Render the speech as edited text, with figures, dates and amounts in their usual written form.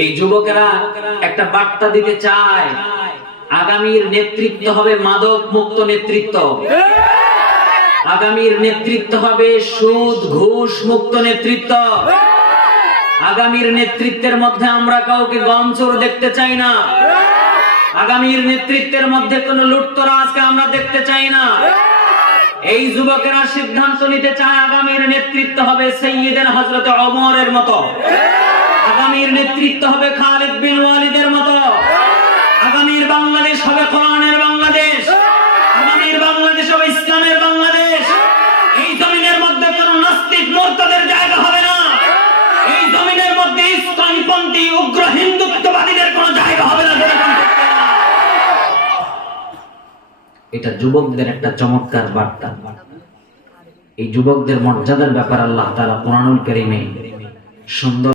এই যুবকেরা একটা বার্তা দিতে চায়, আগামীর নেতৃত্ব হবে মাদক মুক্ত নেতৃত্ব, আগামীর নেতৃত্ব হবে সুদ ঘুষ মুক্ত নেতৃত্ব, আগামীর নেতৃত্বের মধ্যে আমরা কাউকে গমচোর দেখতে চাই না, আগামীর নেতৃত্বের মধ্যে কোন লুটতরাজকে আমরা দেখতে চাই না। এই যুবকেরা সিদ্ধান্ত নিতে চায় আগামীর নেতৃত্ব হবে সাইয়্যিদনা হযরত ওমরের মতো, আগামীর নেতৃত্ব হবে খালিদ বিন ওয়ালিদের মতো, আগামীর বাংলাদেশ হবে কোরআনের বাংলাদেশ, আগামীর বাংলাদেশ হবে ইসলামের বাংলাদেশ। এই জমিনের মধ্যে কোন নাস্তিক মুরতাদের জায়গা হবে না, এই জমিনের মধ্যে ইসলামপন্থী উগ্র হিন্দুত্ববাদীদের কোনো জায়গা হবে না। এটা যুবকদের একটা চমৎকার বার্তা। এই যুবকদের মর্যাদার ব্যাপার আল্লাহ তাআলা কোরআনুল কারীমে সুন্দর